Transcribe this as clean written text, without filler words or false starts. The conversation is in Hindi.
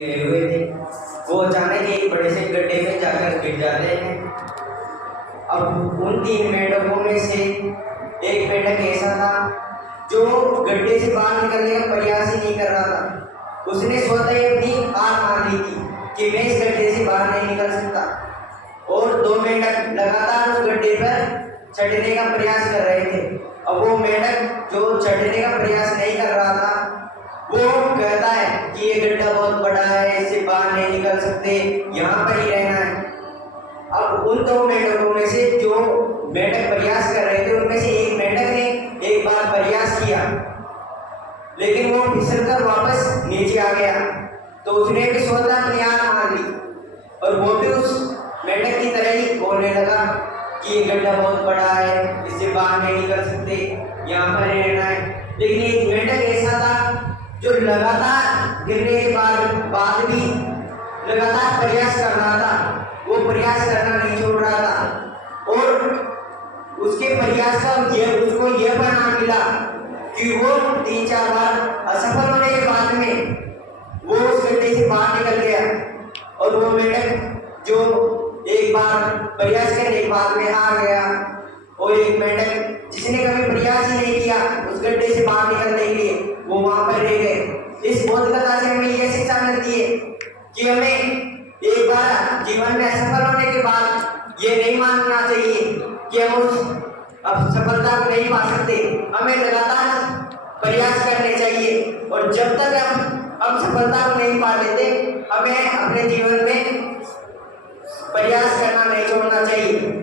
गिरे हुए थे। वो अचानक एक बड़े से गड्ढे में जाकर गिर जाते हैं। अब उन 3 मेंढकों में से एक मेंढक ऐसा था जो गड्ढे से बाहर निकलने का प्रयास ही नहीं कर रहा था। उसने स्वतः ही अपनी हार मान ली थी कि मैं इस गड्ढे से बाहर नहीं निकल सकता। और 2 मेंढक लगातार उस गड्ढे पर चढ़ने का प्रयास कर रहे थे। अब वो मेंढक जो चढ़ने का प्रयास नहीं कर रहा था वो कहता है कि ये गड्ढा बहुत बड़ा है, इससे बाहर नहीं निकल सकते, यहाँ पर ही रहना है। अब उन 2 मेंढकों में से जो मेंढक प्रयास कर रहे थे उनमें से एक मेंढक ने एक बार प्रयास किया, लेकिन वो फिसलकर वापस नीचे आ गया। तो उसने भी स्वतः अपनी हार मान ली और वो भी उस मेंढक की तरह ही बोलने लगा कि ये गड्ढा बहुत बड़ा है, इससे बाहर नहीं निकल सकते, यहाँ पर रहना है। लेकिन एक मेंढक ऐसा था जो लगातार गिरने के बाद भी लगातार प्रयास कर रहा था। वो प्रयास करना नहीं छोड़ रहा था और उसके प्रयास का उसको यह परिणाम मिला कि वो 3-4 बार असफल होने के बाद में वो उस गड्ढे से बाहर निकल गया। और वो मेंढक जो एक बार प्रयास करने के बाद में हार गया और एक मेंढक जिसने कभी प्रयास ही नहीं किया उस गड्ढे से बाहर निकलने के लिए, वो वहां पर रह गए। इस बोध कथा से हमें यह शिक्षा मिलती है कि हमें एक बार जीवन में असफल होने के बाद ये नहीं मानना चाहिए कि हम उस सफलता को नहीं पा सकते। हमें लगातार प्रयास करने चाहिए और जब तक हम सफलता को नहीं पा लेते हमें अपने जीवन में प्रयास करना नहीं छोड़ना चाहिए।